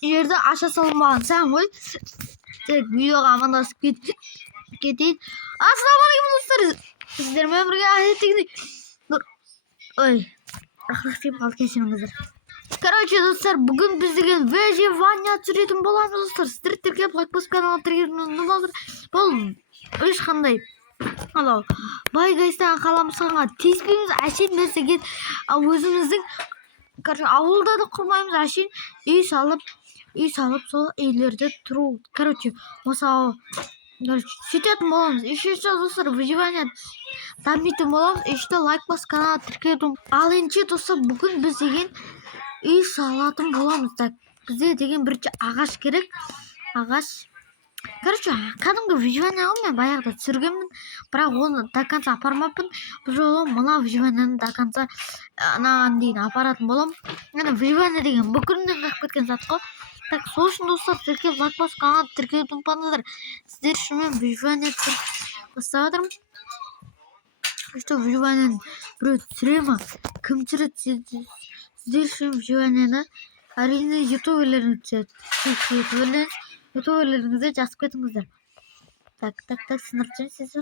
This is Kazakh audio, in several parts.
Yerde aşağı salınma sen koy. Tek video amana gidin. Assalamualaikum dostlar. Sizlerime bir ahiyet dur. Oy. Aklıktayım kalk kesinlikle. Короче, достар, bugün biz деген VJ Vanya түсіретін боламыз, достар. Сіздер тіркеліп, лайк басып каналға тіркеліп болыңыздар. Бұл ешқандай. Алло. Бай гайстан қаламызға тиіспейміз, әшейін нәрсеге өзіміздің короче, ауылда да құрмаймыз, әшейін үй салып сол үйлерде тұру. Короче, мысалы сөйтетін боламыз. Үшінші достар, выживание дамитын боламыз. Үшінші лайк басып каналға тіркеліп. Ал енді достар, бүгін біз деген үй салатын боламыз. Так, бізде деген бірінші ағаш керек. Ағаш. Короче, кәдімгі выживание мен баяғыда түсіргенмін, бірақ оны до конца апармаппын. Бұл жолы мына выживаниені до конца анаған дейін апаратын боламын. Яғни выживание деген бүкілінен қақып кеткен зат қой. Так, сол үшін достар, тіркеліп лайк басып каналға тіркеліп ұмытпаңыздар. Сіздер үшін мен выживание түсіріп бастап жатырмын. Что выживаниені біреу түсіре ма? Кім түсіреді? Сіздер үшін выживаниені әрине ютуберлеріңіз түсіреді. Ютуберлеріңізді жазып кетіңіздер. Так, сыныртпаймыз сізді.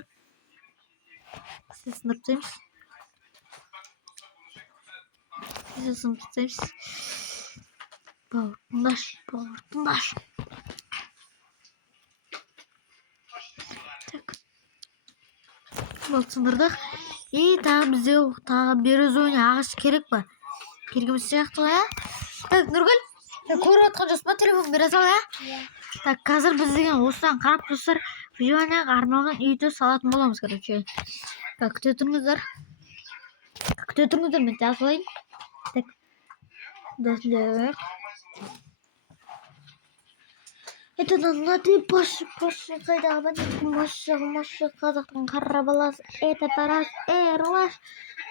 Сіз сыныртпаймыз. Сіз сыныртпаймыз. Бауыртындаш. Так. Бұл сындырдық. Тағы бізде березоне ағаш керек па? Кергіміз сияқты ғой, Так, Нұргүл, көріп отқан жоқсың ба? Телефон бере сал, Так, қазір біз деген осыдан қарап достар, выживанияға арналған үйді салатын боламыз, короче. Так, күте тұрыңыздар, мен жазып алайын. Так, досында. Это на ты Паша, қайда Маша, қазақтың қара баласы. Это Тарас, Эрлаш,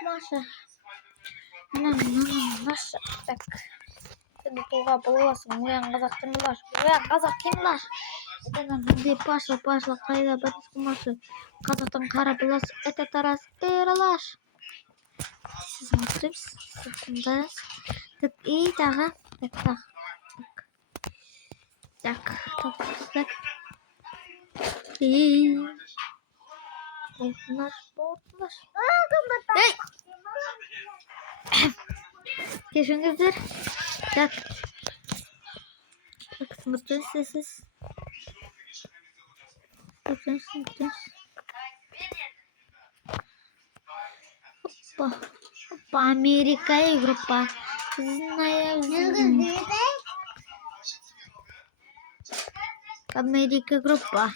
Маша. Маша, так. Сен туға боласың, оян қазақ кемлаш. Это на Паша, қайда Маша, қазақтың қара баласы. Это Тарас, Эрлаш. Сіз смотримыз. Так, и тағы. Так. И наш. Эй! Кешіңіздер. Так, смотрите. Опа, Америка и группа. Америка группа.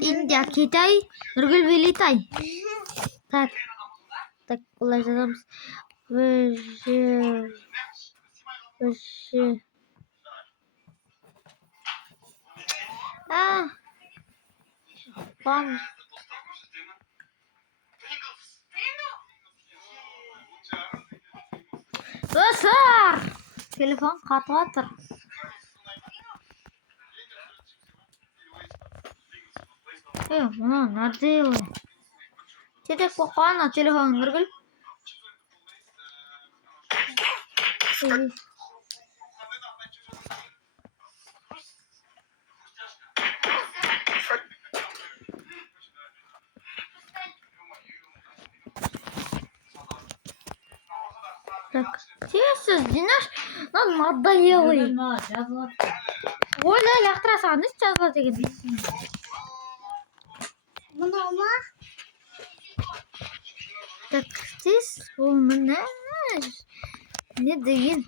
Индия, Китай, Нұргүл вылетай. Так, бұлай жазамыз. Бам. Достар, телефон қатып жатыр. Мына нәрде? Тетек қойған телефон Нұргүл. Так, тесіз, Динаш, надоелый. Ойла, лақтырасаң, не жазылады деген. Так, тез, ол мына. Не деген?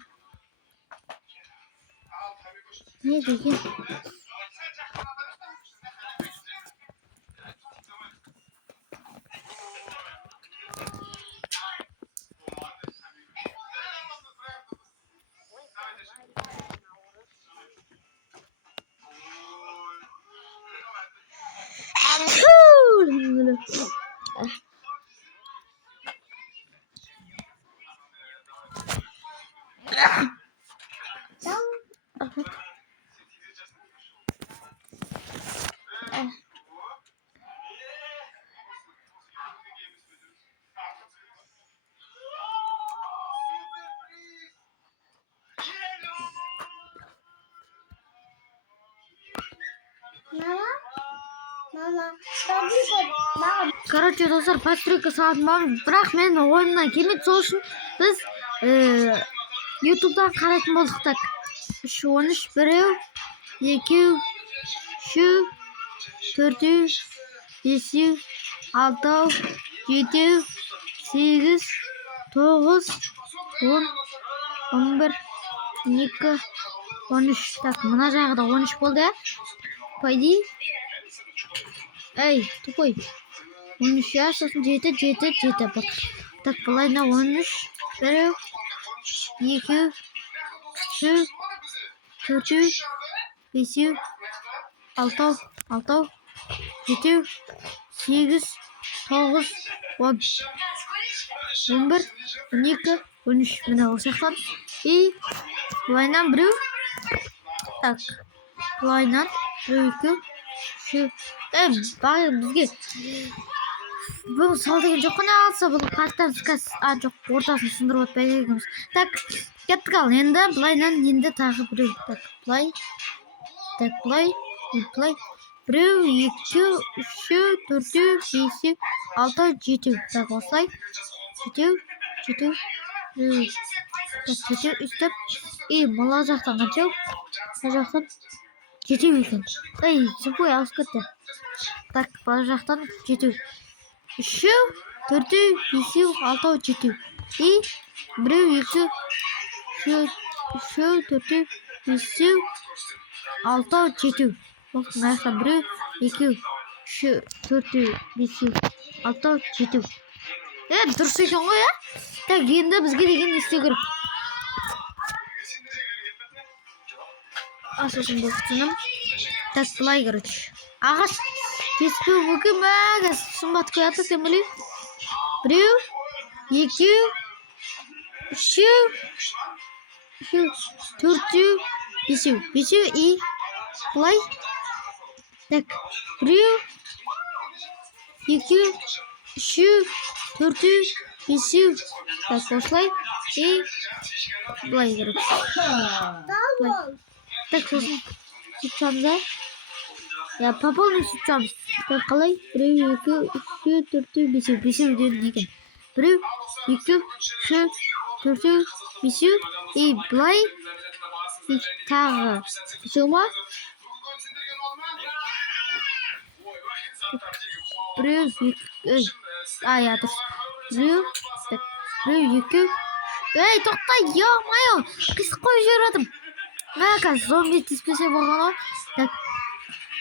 Короче, достар, постройка сағатын бамыз, бірақ мен ойымнан келмеді, сол үшін біз ютубтан қарайтын болдық. Так, 3-13, біреу, екеу, үшеу, төртеу, бесеу, алтау, жетеу, 8, 9, 10, 11, 12, 13. Так, мына жағы да 13 болды, я? Пойди. Эй, тупой. 13, я, сосын 7, 7, 7. Так, былайна 13, біреу, екеу, үшеу, төртеу, бесеу, алтау, жетеу, 8, 9, 10, 11, 12, 13. Міне осы жақтан. И былайнан біреу. Так, былайнан біреу, екеу, үшеу. Бағи бізге бұл сал деген жоқ қана алса, бұл қарттан сказ жоқ, ортасын сындырып отпайды екенбіз. Так, кеттік ал. Енді былайнан енді тағы біреу. Так, былай. Так, былай. Былай. Біреу, екеу, үшеу, төртеу, бесеу, алтау, жетеу. Так, осылай. Жетеу, жетеу. Так, жетеу үстіп. И мына жақтан қаншау? Мына жақтан жетеу екен. Ей, сыпой алыс кетті. Так, мына жақтан жетеу. Үшеу, төртеу, бесеу, алтау, жетеу. И біреу, екеу, үшеу, төртеу, бесеу, алтау, жетеу. Мына жақтан біреу, екеу, үшеу, төртеу, бесеу, алтау, жетеу. Дұрыс екен ғой, я? Так, енді бізге деген не істеу керек? Сосын бұл құтыным. Так, былай, короче. Ағаш теспеу бүкім әгіз сұмбат қояды, сен білейм. Біреу, екеу, үшеу, төртеу, бесеу. Бесеу и былай. Так, біреу, екеу, үшеу, төртеу, бесеу. Так, осылай. И былай, короче. Так, сосын сүтчамыз, а? Я пополню сүтчамыз. Так, қалай? Біреу, екеу, үшеу, төртеу, бесеу. Бесеу дедің екен. Біреу, екеу, үшеу, төртеу, бесеу. И былай. И тағы. Бесеу ма? Біреу, екеу. Я дұрыс. Біреу, екеу. Ей, тоқта, я-майо. Қисық қойып жіберіп жатырмын. Қазір зомби теспесе болған ғой.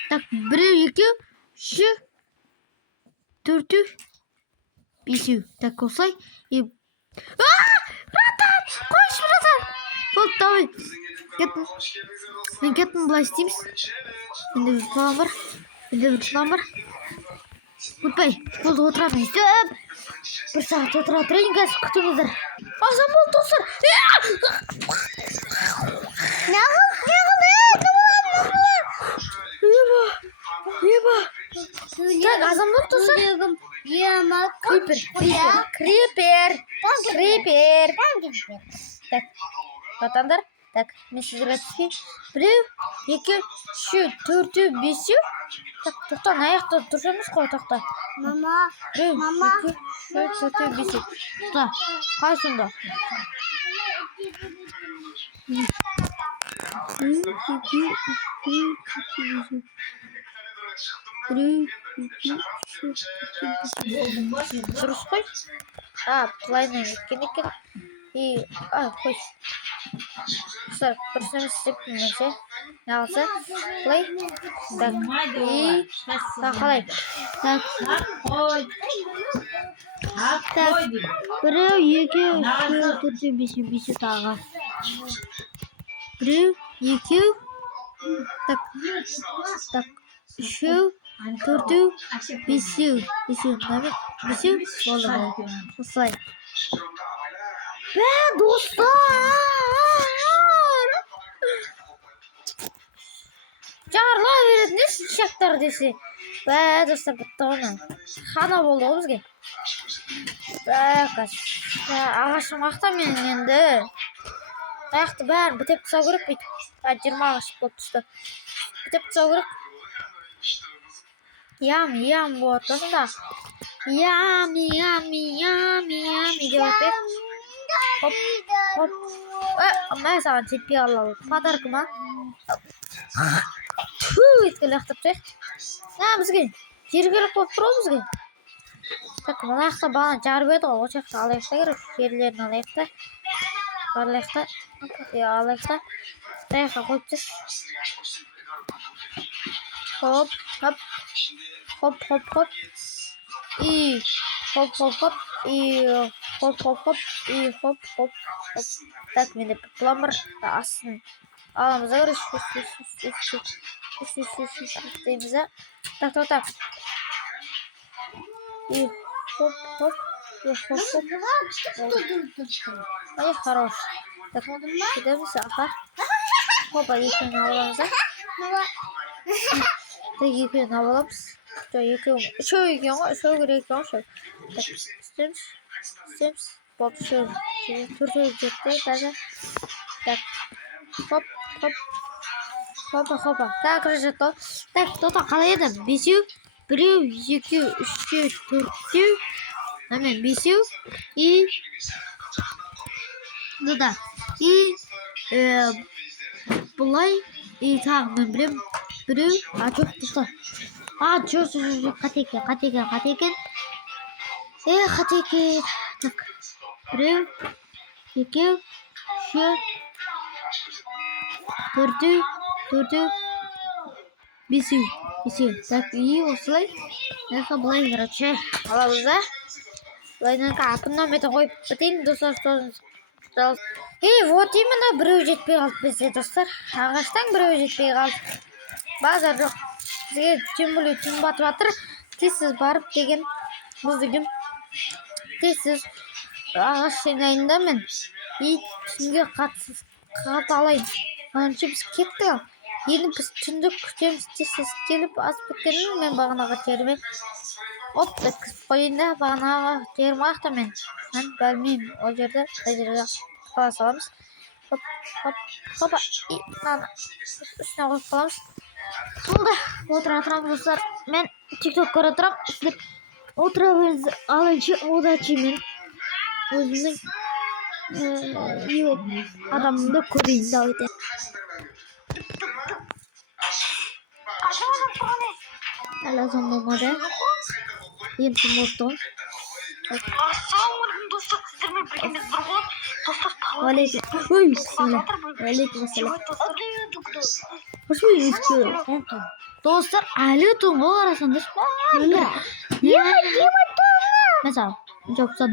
Так, біреу, екеу, үшеу, төртеу, бесеу. Так, осылай. И братан, қойшы, братан. Болды, давай. Мен кеттім, былай істейміз. Менде бір план бар. Өтпай, болды, отырамын. Сөп. Бір сағат отыра тұрайын, қазір күтіңіздер. Азам болды, достар. Еба. Так, азам болды, достар. Крипер. Так, батандар. Так, мен сіздерге түспей. Біреу, екеу, үшеу, төртеу, бесеу. Так, тоқтан, аяқты тұрсамыз қой, тоқта. Біреу, екеу, үшеу, төртеу, бесеу. Тоқта, қай сонда? Дұрыс қой? Плайна кеткен екен. И, қой. Достар, дұрыс емес істеппін менше. Неғылса, плай. Так, и, қалай. Так, біреу, екеу, үшеу, төртеу, бесеу тағы. Біреу, екеу. Так, үшеу, төртеу, бесеу. Бесеу, болды. Осылай. Достар! Жарыла береді, не шақтар десе. Достар, бітті оны. Хана болды ғой бізге. Ағашым ақта менің енді. Аяқты бәрін бітеп тұсау керек бейді. 20 ағаш болып түсті. Бітеп тұсау керек. Ям вот да. Yummy деп атып. Хоп. Мен саған жетпей қалды. Подарка ма? Ту еткелі ақтапты. Бізге жергілік болып тұр бізге. Так, мына жақта бағана жарып еді ғой. Осы жақта алайық та керек. Жерлерін алайық та. Алайық та. Алайық та. Мына жаққа қойып тұр. Хоп. И хоп. И хоп. И хоп. Так, менде план бар. Астын аламыз ағыр. Дейміз а. Так. И хоп. И хоп. Ай, хорош. Так, кидеміз аға. Хопа, екеуін аламыз а. Так, екеуін аламыз. Үшеу екен ғой, үшеу керек екен ғой. Так, істеміз. Боп, үшеу. Төртеу жетті, даже. Так, хоп. Хопа. Так, жатты. Так, тота қалай еді? Бесеу, біреу, екеу, үшеу, төртеу. Мен бесеу. И да. И бұлай. И тағы мен білем. Біреу, жоқ, тоста. Жоқ, қатекен. Қатекен. Так, біреу, екеу, үшеу, төртеу, бесеу. Так, и осылай. Нәқа бұлай, короче, аламыз да. Бұлайнан атын нометін қойып бітейін, достар. Вот именно біреу жетпей қалды бізде, достар. Ағаштан біреу жетпей қалды. Базар жоқ. Бізге түн батып жатыр. Тезсіз барып деген бұздығым. Тезсіз ағаш жинайында мен. И түнге қаталайын. Оныншы біз кеттік ал. Енді біз түнді күтеміз. Тезсіз келіп асып біткенін мен бағанаға теріме. Оп, өткізіп қойында бағанаға терім ақта мен. Мен бәлмеймін. Ол жерде қала саламыз. Хопа. И мынаны үстіне қойып қаламыз. Болды, отырамыз достар. Мен TikTok көре тұрам. Сіздер отыра беріңіз. Алайыншы удачи мен өзімнің адамымды көрейін. Давайте. Әлі азан болмады. Емсін болсын. Ассалаумағалейкум достар, сіздермен біргеміз бір болып. Достар, достар, әлі тұңғы арасандыр. Mesela, жопсан.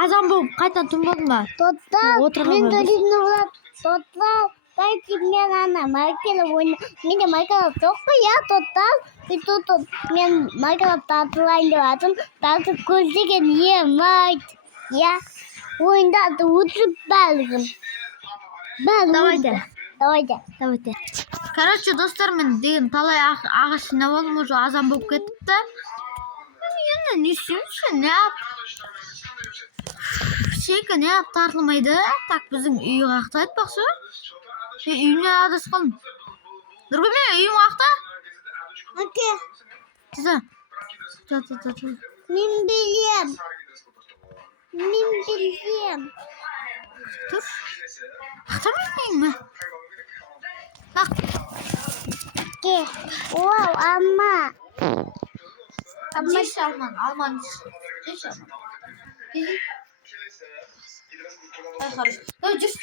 Азан болып қайтан тұң болдың ба? мен дөрігіні болады. Дайте мен ана Майкелі ойны. Менде Майкелі тоқы, мен Майкелі татылайын деп атым. Таты көздеген емайт. Ойында аты өтіріп бәлігім. Давайте. Короче, достар, мен деген талай ағашына болдым, уже азан болып кетіпті. Енді не істейміз, не тартылмайды. Так, біздің үйі қақта айтпақшы. Үйіне адас қалым. Дұргүл мен үйің қақта? Тіза. Мен білем. Тұр. Қақта білмейін ме? Так. Вау, амма. Жеш алман. Ай, хорошо. Давай, жеш.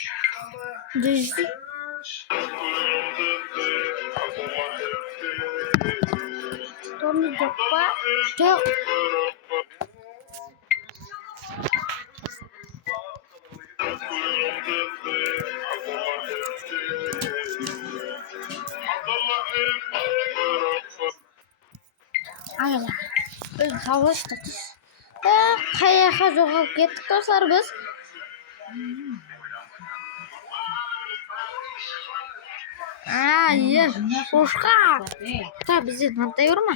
Томи жоқ па? Жоқ. Біз жауаштық. Қаяққа жоғалып кеттік достар біз. Ошқа. Бізден мынандай ұрма.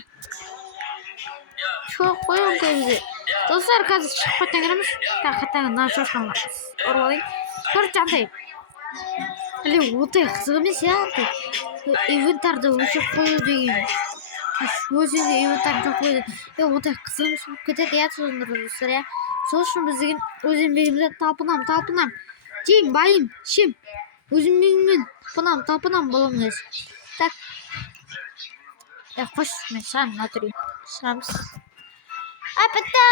Çok koyun gözü. Dostlar қазір шығып қайтан келеміз. Қайтан мына шошқаны ұрып алайын. Көріп жантайып. Өте қызық емес инвентарда өшөг қою деген. Өзінде инвентар жоқ қойды. Одай қысым кетеді я достар я. Сол үшін біз деген өз еңбегімізбен талпынам. Жейм, байым, ішем. Өз еңбегіммен талпынам боламыз. Так. Қош, мен саған натурин. Шығамыз. Апыты.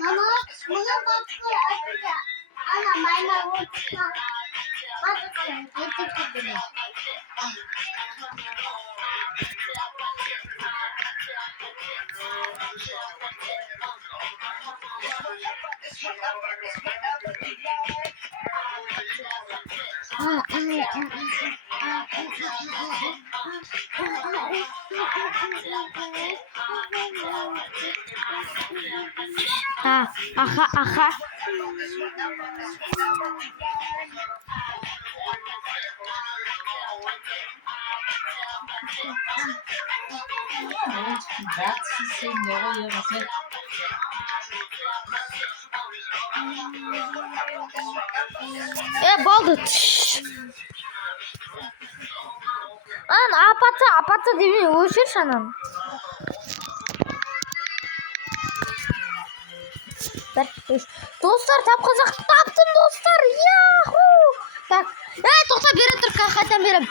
Mama, buna baktı arkadaşlar. Ana mayma vurdu. Bakalım, getirdim. Аха. Болды. Апаты демей өшір шанан. Достар, таптым достар. Яху! Так. Тоқта бере тұр, қайтан берем.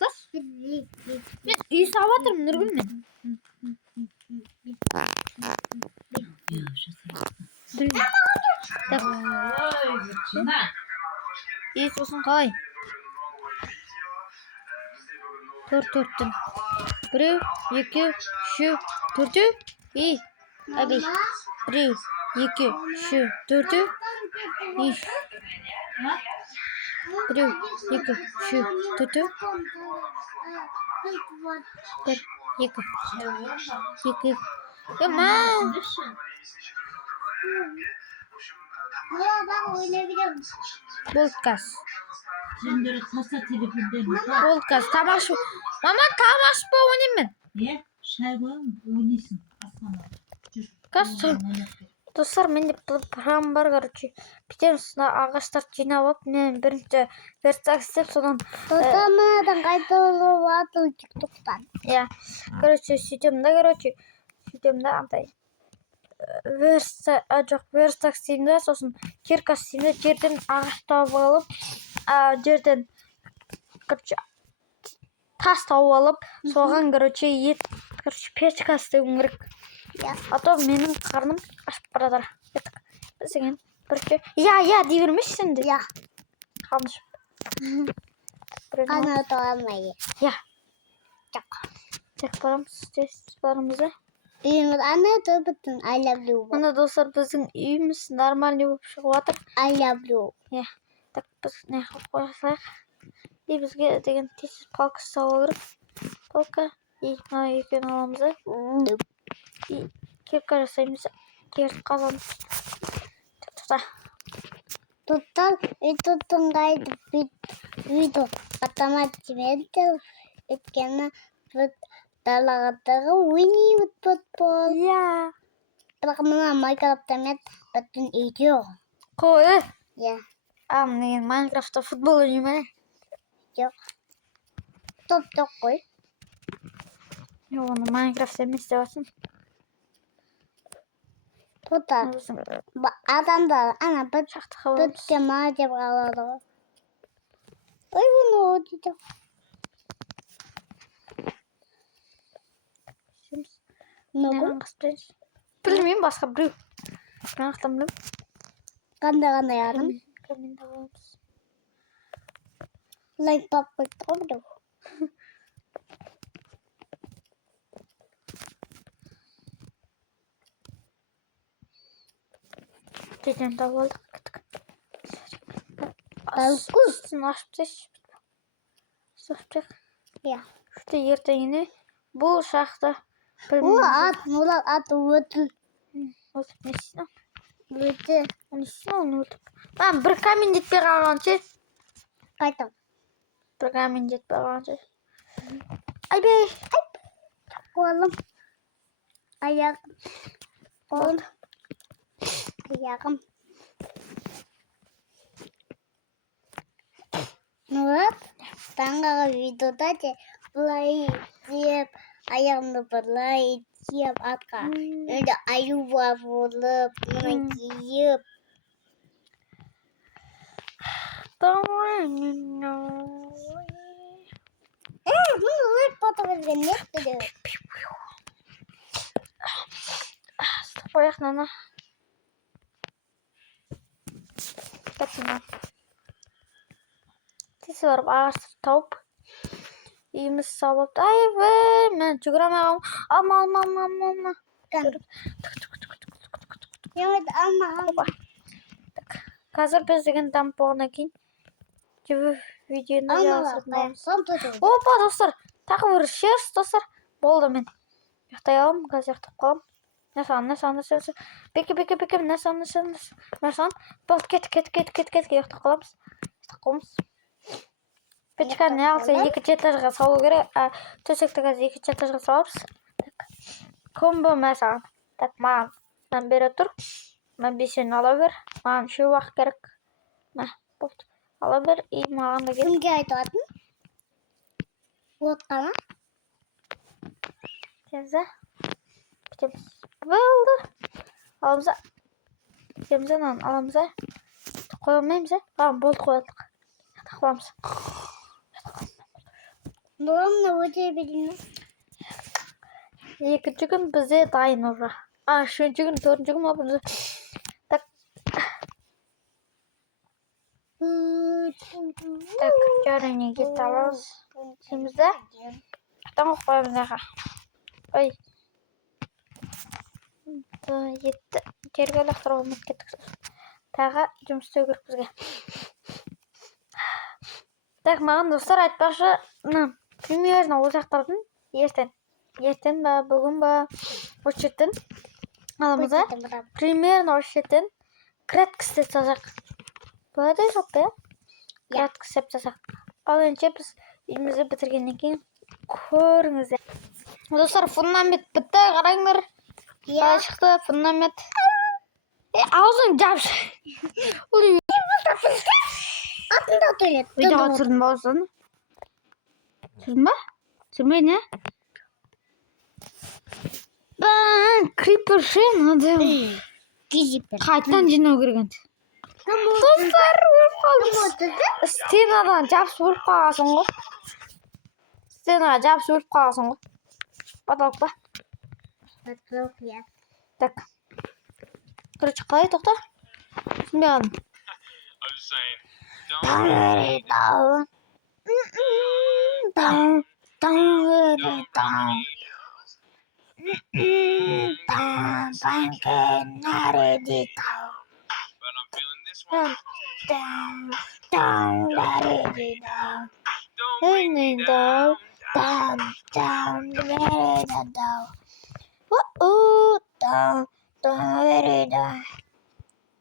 Тоқтас. Мен үй салып жатырмын Нұргүлмен. Сосын қалай? Төрттің. 1, 2, 3, 4. Әбей. 1, 2, 3, 4. 1, 2, 3, 4. 1, 2. Мам. Ben oynayabilirim. Болткас. Сендер таса телефонден. Болткас. Тамаш. Мама тамаш па ойнаймын. Шай қоямын, ойнайсың. Достар, менде программа бар, короче. Питеміз ағаштар жинап алып, мен бірінші верстак істеп, содан Потомадан қайталып атыл тиктоктан. короче, сөйтем да, андай. Верстак істеймін да, сосын кирка істеймін да, жерден ағаш тауып алып, жерден, короче, тас тауып алып, соған, короче, печка істеуім керек. А то менің қарным ашып барадыр. Біздеген бірінші. Дей бермеші сенде. Қалмышым. Қана толамайды. Тек барамыз да. Үйіміз ана тобыттың I love you. Мына достар, біздің үйіміз нормальный болып шығып жатыр. I love you. Так, біз не қылып қойсақ. Бізге деген тесіз палка ұстауы керек. Палка. Мына екеуін аламыз да. Кирка жасаймыз. Керіп қазамыз. Туттан үйттің қайды үйді автоматиметті өткені далағаттағы ойнайбыт футбол. Бірақ мына Майнкрафттамет бүтін үйде жоқ. Қой? Мен Майнкрафтта футбол ойнаймын. Жоқ. Топ жоқ қой. Оны Майнкрафт емес деп жатсың. Туттан адамдар ана бүтте ма деп қалады ғой. Ой, бұны өтеді. Білмеймін, басқа біреу. Мен ақтан білем. Қандай адам? Лайк папы тұрды. Dedem de oldu. Balkuz. Açtık. Ya. Şurada yerde yine bu şahta. Bu at, mulat at ötül. Nesin? Ötül. Nesin onu ötül. Ben bir kamin gitmeye kalgançı. Python. Програмын жит байгаа чи. Ай бэ. Kolum. Ayak. Kolum. Ayakım. Вот. Таңғы видеода де былай деп аяғымды былай деп атқа. Енді аюға болып, мұны киіп. Мұны өт потығызға не істеді? Поехали, Нана. Катина. Тисе барып ағашты тауып, үйіміз салып, ай бай, мен жүгірем ағам, алма. Алма. Қазір біз деген дамып болғаннан кейін жүбі видеоны жалғастыратын боламыз. Алма. Опа, достар, тағы бір шерс, достар. Болды, мен ұйықтай аламын, қазір ұйықтап қаламын. Нәсан. Беке, нәсан. Болды, кет, ұйықтап қаламыз. Печка не алса 2 этажға салу керек. Төсекті қазір 2 этажға саламыз. Комбо мәсаған. Так, маған бере тұр. Мен 5-ін ала бер. Маған үшеу уақыт керек. Болды. Ала бер, и маған да керек. Кімге айтатын? Отқана? Темізі. Кетеміз. Болды. Аламыза. Кетемізі, аламыза. Қойылмаймыз, болды қойылдық. Қыламыз. Бұлымны өте берейін. 2-ші күн бізде дайын ұжа. 3-ші күн, 4-ші күн бізде. Так, жарыне кетті аламыз. Семізді. Қытан қойымыз аға. Ой. Етті. Жерге лақтыра олмет кеттік. Тағы жұмыс істеу керек бізге. Так, маған достар айтпақшы, примерно ол жақтардың ертең ба, бүгін ба, осы жерден аламызда. Примерно осы жерден кратко істеп жасақ. Болады жоқ па? Кратко істеп жасақ. Ал енді біз үйімізді бітіргеннен кейін көріңіздер. Достар, фундамент бітті, қараңдар. Қалай шықты фундамент. Аузын жапшы. Атында төлет. Видеоға түсірдің ба осыны? Түсірдің ба? Түсірмей не? Крипер шен, адам. Қайтадан жинау керген. Достар, өліп қалдыңыз. Стенадан жабысып өліп қалғансың ғой. Стенаға жабысып өліп қалғансың ғой. Баталық па? Баталық, я. Так. Короче, қалай тоқта? Түсінбей қалдым. Down.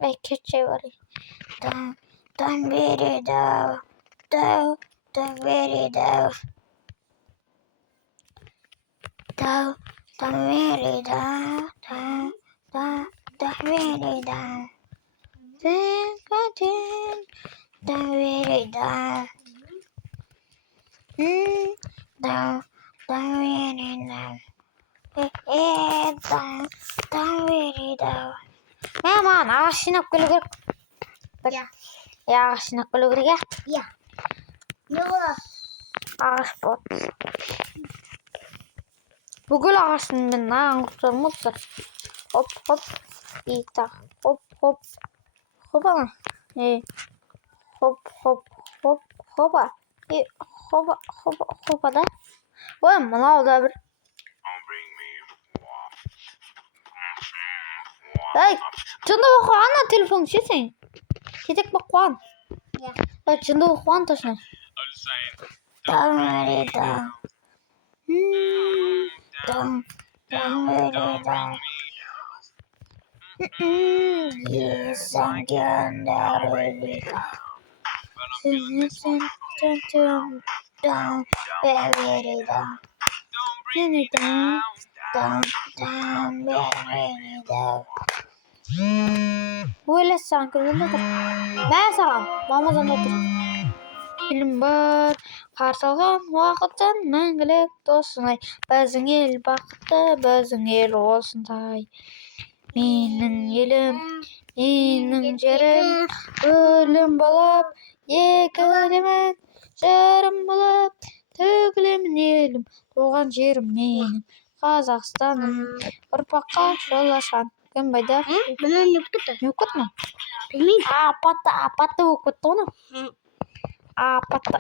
Ay, keçe var. Don't very down. Don't very down. Don't very down. Don't very down. Don't very down. Don't very down. Don't very down. Маман, ағаш жинап келу керек. Я. Ағаш жинап келу керек, Я. Не болады? ағаш болады. Бүкіл ағаштың мен ағын құтырым ұлсы. Хоп. И так. Хоп. Хопа. Хопа. И хопа да. Ой, мынау да бір. Ай, жынды оқыған телефон шесен. Кетек бақ қуан. Ай, жынды оқыған точно. Don't worry down. Yes, I'm gonna really down. Ойласаң күнде тұр. Мә саған, мамадан отыр. Елім бар, қарсалған уақыттан мәңгілік досыңай. Біздің ел бақытты, біздің ел осындай. Менің елім, менің жерім, өлім болып, екілемін, жырым болып, төгілемін елім. Туған жерім менің, Қазақстаным, ұрпаққа жол ашқан. Кім байда? Бұны не бұтты? Не оқыт ма? Білмеймін. Апатты оқытты оны. Апатты.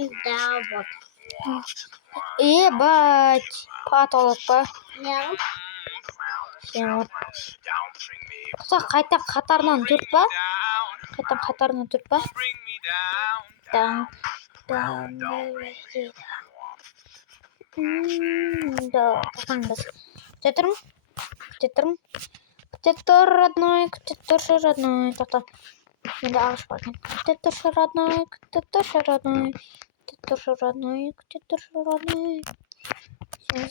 Енді вот. Ебать. Патолог па? Не? Қайта қатарынан түрт па? Down, Ктетор родной, тоқта. Енді ағыш бар. Ктетор родной. Şimdi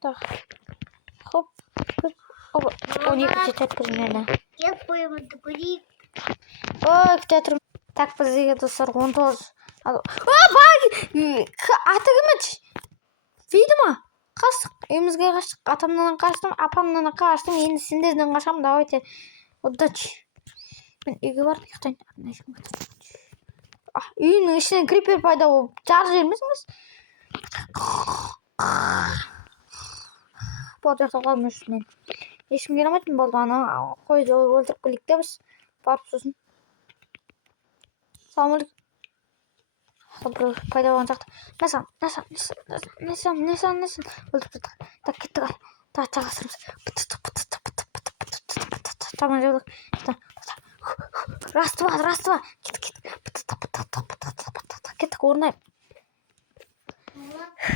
так. Хоп. Оба. 12 тетрадь примерно. Я понял, это курит. Ой, театр. Так, позади достар 19. Бай! Аты кім еді? Видимо? Қастық. Үйімізге қаштық. Атамнан қаштым, апамнан қаштым. Енді сендерден қашам. Давайте. Удачи. Мен үйге барып ұйықтайын. Үйінің ішінен крипер пайда болып жар жермесіңіз? Бұл жақта қалым үшін мен. Ешкім келемейтін болды. Ана қойды өлтіріп келейік те біз. Барып сосын. Саламалейкум. Біреу пайда болған жақта. Насан. Өлтіріп жатыр. Так, кеттік. Так, жалғастырамыз. Таман жолдық. Раства. Кеттік орнайып.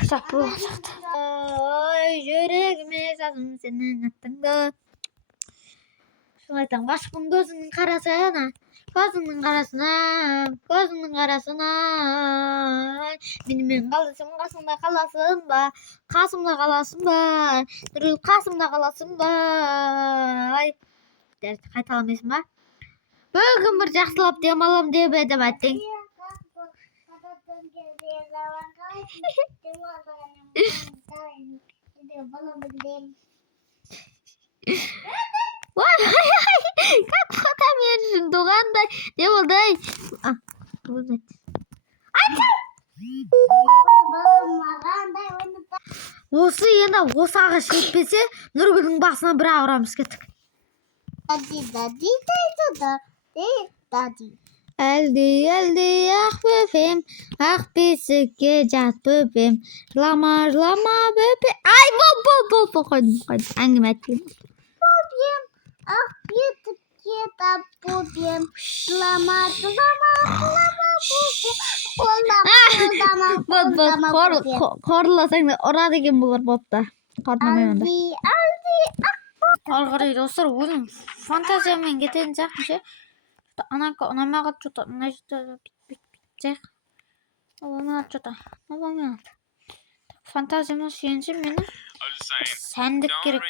Так, бұл жақта. Ой, жүрегіме жазым сенің аттыңды. Шын айтам, ғашықпын көзіңнің қарасына. Көзіңнің қарасына. Менімен қаласың, қасымда қаласың ба? Нұрыл қасымда қаласың ба? Дәрісті қайталамайсың ба? Бүгін бір жақсылап демалам деп едім әттең. Как фото мен үшін туғандай не болды? Осы енді осы ағаш жетпесе Нұргүлдің басына бір ауырамыз кеттік. Әлде ақ бөпем, ақ бесікке жат бөпем, жылама бөпем. Ай, бол, қойдым, әңгіме әттім. Бөпем, ақ бетікке тап бөпем, жылама бөпем. Қорыласаң да ұрады екен бұлар бопта. Қорламаймын да. Арғарай достар, өзім фантазиямен кететін сияқты ше. Анака ұнамаған что-то, мына жерде бүйтсек. Ұнамаған что-то. Фантазияма сүйенсем мені сәндік керек.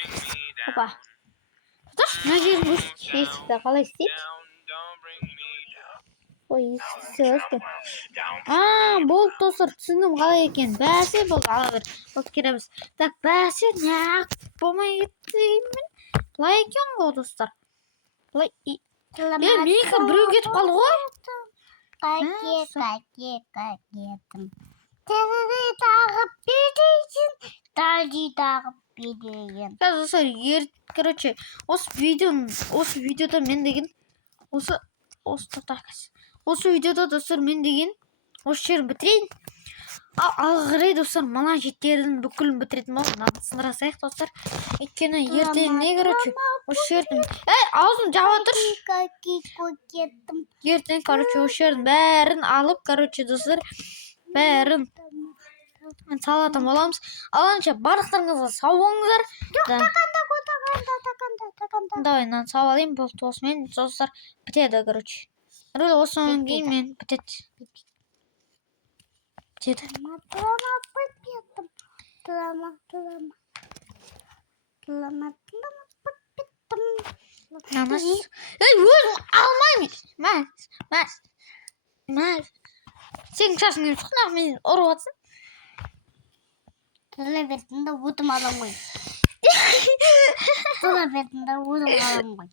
Опа. Тұташ, мына жерін есікті қалай істейді? Ой, есікті өсті. Болды достар, түсіндім қалай екен. Бәсе болды, ала бер. Болды кереміз. Так, бәсе неғып болмай кеттеймін. Бұлай екен ғой достар. Бұлай менікі біреу кетіп қалды ғой. Кәкетім. Тәзірі тағып берейін. Достар, короче, осы видеода мен деген, осы видеода достар мен деген, осы жерін бітірейін. Алғырай достар, мана жеттердің бүкілін бітіретін бол. Сындырасайық достар. Өйткені ертең не, короче, осы жердің... Аузын жауа тұрш. Ертең, короче, осы жердің бәрін алып, короче, достар, бәрін салатын боламыз. Аланша барлықтарыңызға сау болыңыздар. давай нан савалын бол туусмен зоосар битээд короче. Рул усан геймен битээд. Битээд. Намас. Эй, юу алмаймын. Мас. Син часны цохнах минь орооцсон. Телевизионда будем аламой. Телевизионда будем аламой.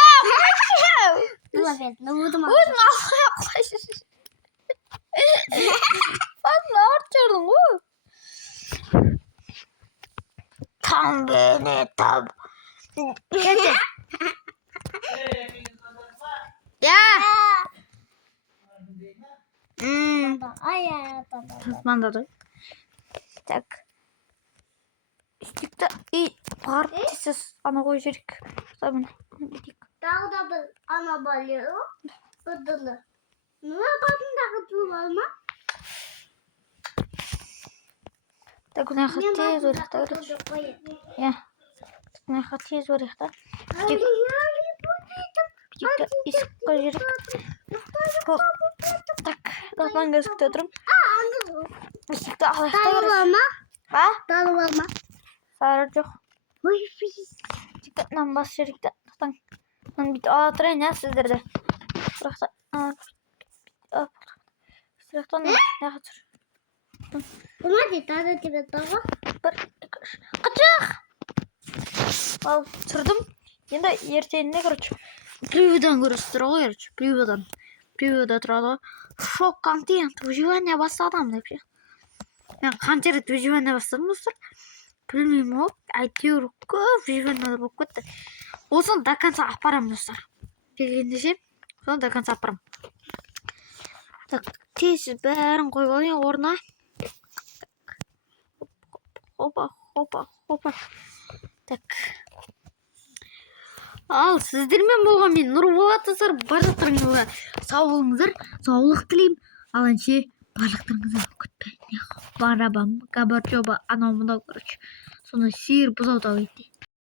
Яа. Телевизионда будем Ус махлах. Фатлаарчэрэн үү? Тамбэне таб. Яа. Ай. Мандады. Так. Истикта и партисис анагой жирик. Таман. Дагда бір ана балıyor. Быдылы. Ne yapalım da var mı? Так, на хате зорихта. Я. На хате зорихта. Питикта искка жирик. Так, дапан gözükte durum. Питикта алайхта. Dağılma. Ha? Dağılma. Сарар жоқ. Ой, Питикта намбас жирикта. Тан. Мен бит алатырайын я сіздерді. Сұрақта. Сұрақтан не қатыр? Помоги, надо тебе того. Қачақ! Ал тұрдым. Енді ертеңіне, короче, приводан көрістір ғой, короче, приводан. Привода тұрады. Шок контент, выживание бастадым деп ше. Мен қанша рет выживание бастадым достар. Білмеймін ғой, әйтеуір көп выживание болып кетті. Осын до конца апарам достар. Келгенде ше, соны до конца апарам. Так, тез бәрін қойып алайын орнына. Хопа. Так. Ал сіздермен болған мен Нұрболат достар, барлықтарыңызға сау болыңыздар, саулық тілеймін. Ал әнше барлықтарыңызға күтпей. Барабам, габар жоба, анау мынау короче. Соны сиыр бұзау да өйтті.